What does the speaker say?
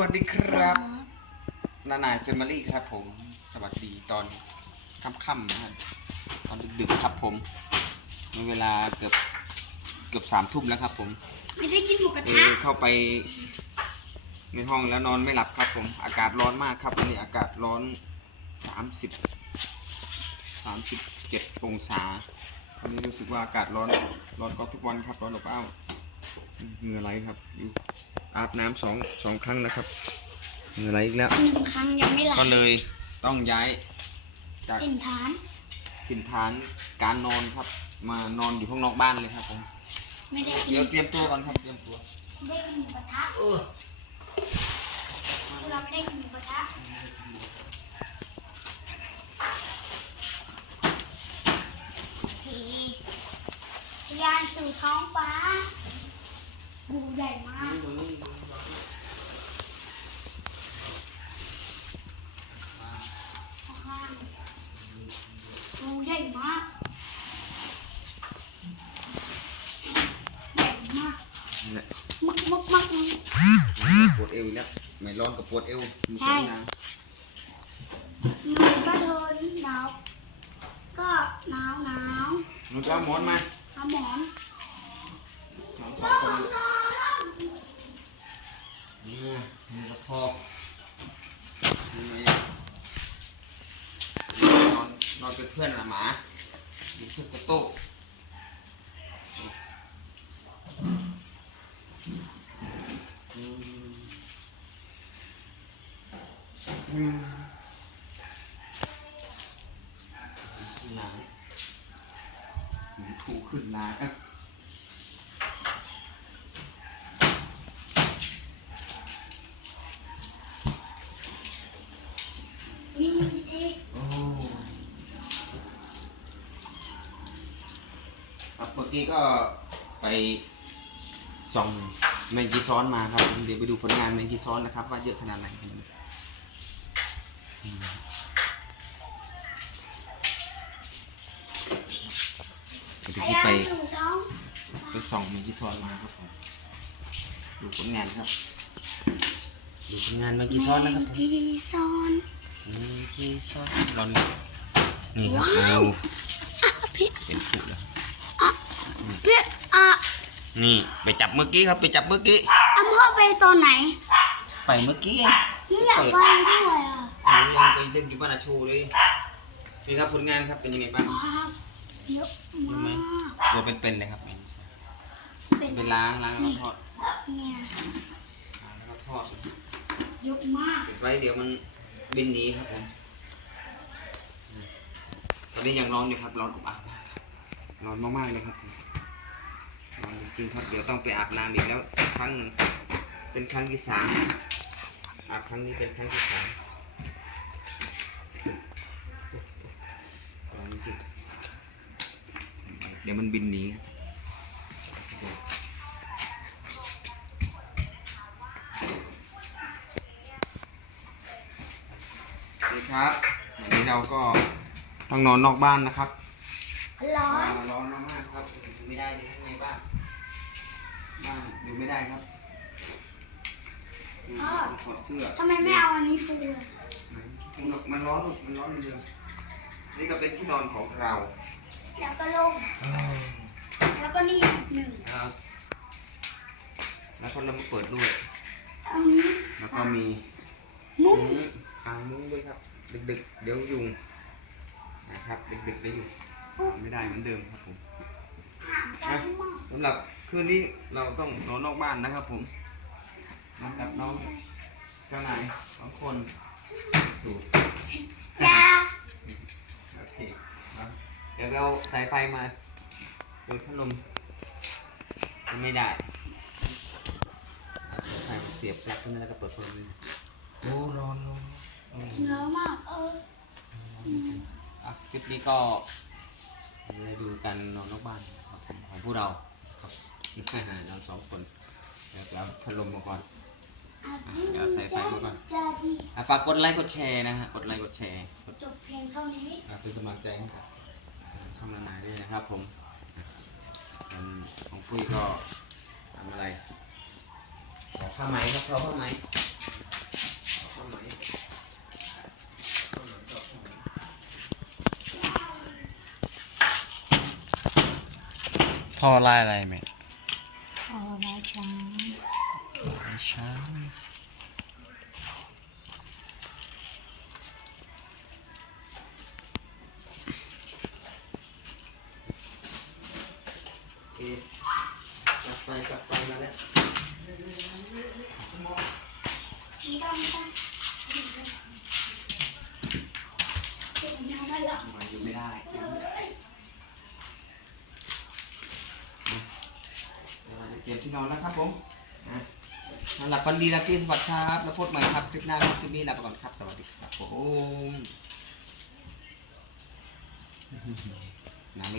วัสดีครับ นานายเฟมิลี่ครับผม สวัสดีตอนค่ำๆนะฮะตอนดึกๆครับผมในเวลาเกือบเกือบสามทุ่มแล้วครับ ผมไม่ได้กินหมูกระเอทะอเข้าไปในห้องแล้วนอนไม่หลับครับผม อากาศร้อนมากครับวันนี้อากาศร้อนสามสิบสามสิบเจ็ดองศาวันนี้รู้สึกว่าอากาศร้อน ร้อนก็ทุกวันครับร้อนอบอ้าวเหงื่อไหลครับอยู่ อาบน้ำสองสองครั้งนะครับเหงื่อไหลอีกแล้วหนึ่งครั้งยังไม่หลัก็บเลยต้องย้ายจากกินทานถิ่นฐานการนอนครับ มานอนอยู่ข้างนอกบ้านเลยครับผมไม่ได้กินเดี๋ยวเตรียมตัวก่อนครับเตรียมตัวไม่ได้กินหมูกระทะเออเราไม่ได้กินหมูกระทะโอเคทะยานสู่ท้องฟ้า บูใหญ่มากบูใหญ่มากใหญ่มากเนี่ยมึกมึกมึกมึกปวดเอวอีกแล้วไม่ร้อนกับปวดเอวมีใช่ผลงานหนูก็โดนหนาวก็หนาวหนาว หนูจะเอาหมอนมาเอาหมอน หมอนสองคนนี่มีกระทอกนี่ไงนอนนอนเป็นเพื่อนละหมาอยู่เพื่อนกระโต๊ะอืมอืมหนาถูขึ้นหนาครับ มีเด็ก โอ้ครับเมื่ อกี้ก็ไปส่องแมงกีซ้อนมาครับ เดี๋ยวไปดูผลงานแมงกีซ้อนนะครับ ว่าเยอะขนาดไหนอืมเดี๋ยวทะที่ยาไปนสู่ท้องไปส่องแมงกีซ้อนมาครับผมดูผลงานครับ ดูผลงานแมงกีซ้อนนะครับผมที่ซ้อนแมงกีซ้อนร้อนนี่ครับว้าวโอ้อะพี่เป็นผุแล้ว พี่อะนี่ไปจับเมื่อกี้ครับไปจับเมื่อกี้อะพ่อไปตอนไหนไปเมื่อกี้เองนี่อยากไปด้วยอะผมยังไปเล่นอยู่บ้านอาโชว์เลยนี่ครับผลงานครับเป็นยังไงบ้างว้าวเยอะมากตัวเป็นๆเลยครับเป็นไปล้างล้างแล้วก็ทอดเนี่ยล้างแล้วก็ทอดเยอะมากเก็บไว้เดี๋ยวมันบินหนีครับผมตอนนี้ยังร้อนอยู่ครับร้อนอบอ้าวมากครับร้อนมากๆเลยครับผมร้อน จริงๆครับเดี๋ยวต้องไปอาบน้ำอีกแล้วครั้งหนึ่งเป็นครั้งที่สามอาบครั้งนี้เป็นครั้งที่สามร้อนจริงเดี๋ยวมันบินหนีครับสวัสดีครับวันนี้เราก็ต้องนอนนอกบ้านนะครับ ร้อน ร้อนมากๆครับอยู่ไม่ได้เลยข้างในบ้าน บ้านอยู่ไม่ได้ครับอยู่ถอดเสื้อทำไมไม่เอาอันนี้ฟูล่ะมันร้อนลูกมันร้อนเรืองนี่ก็เป็นที่นอนของเรา แล้วก็ลงแล้วก็นี่หนึ่งครับแล้วก็เรามาเปิดด้วยอันนี้แล้วก็มีมุ้งมุ้งกางมุ้งด้วยครับ ดึกๆ เดี๋ยวยุงนะครับ ดึกๆได้ยุงไม่ได้เหมือนเดิมครับผมห่างกันมากสำหรับ คืนนี้เราต้องนอนนอกบ้านนะครับผมนอนกับน้องเจ้านายสองคนดูจ้าโอเคครับเดี๋ยวเราสายไฟมาเปิดพัดลมไม่ได้เสียบปลั๊กขึ้นแล้วก็เปิดพัดลมโอ้ร้อนร้อนร้อนมากเอออะคลิปนี้ก็ได้ดูกันนอนนอกบ้านผมของพวกเรา เราสองคนเดี๋ยวเราพัดลมมาก่อนเดี๋ยวใส่ใส่มาก่อนฝากกดไลค์กดแชร์นะฮะกดไลค์กดแชร์จบเพลงเท่านี้อะเป็นสมัครใจให้กับช่องละนายด้วยนะครับผมของปุ้ยก็ทำอะไรขอผ้าไหมครับขอผ้าไหมขอผ้าไหมพ่อไล่อะไรไหม เอาละจ้าไล่ช้างกลับไปกลับไปมาแล้ว เก็บที่นอนแล้วครับผมอะหลับฝันดีนะพี่สวัสดีครับแล้วพบใหม่ครับคลิปหน้าครับคลิปนี้ลาไปก่อนครับสวัสดีครับผมน้ำ